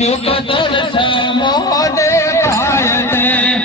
શુકતર સમોદે ગાયને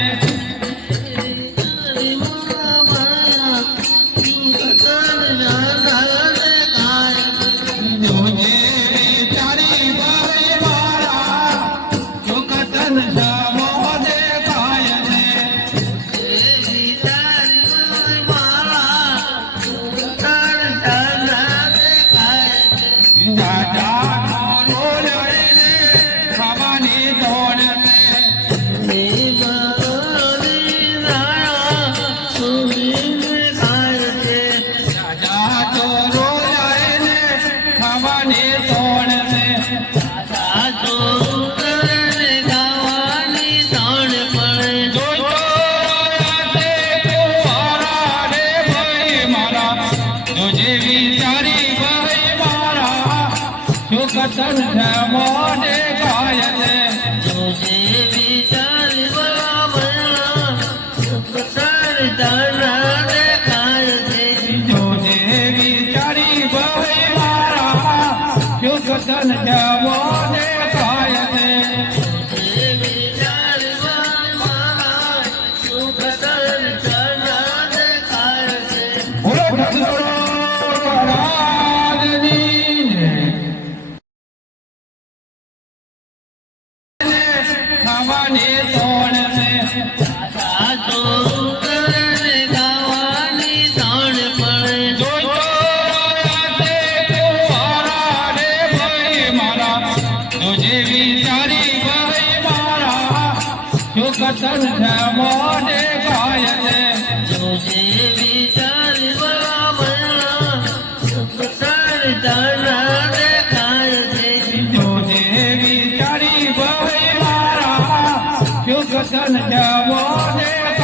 મોને ગાયને તુજે વિચાર શુકતર દાને ગાયને તુજે વિચારી ભાઈ મારા શુકતર મોને ગાયને તુજે વિચાર મારા શુકતર દાને ગાયને બોલો ખાવાની તોણ ને સાચો કરે ગાવાની તોણ પડે જોઈતો કુવારા રે ભાઈ મારા તુજે વિચારી ભાઈ મારા શુકતર મોને ગાયને તુજે વિચારી મારા શુકતર દાને ગાયને તુજે વિચારી ભાઈ શુકતર મોને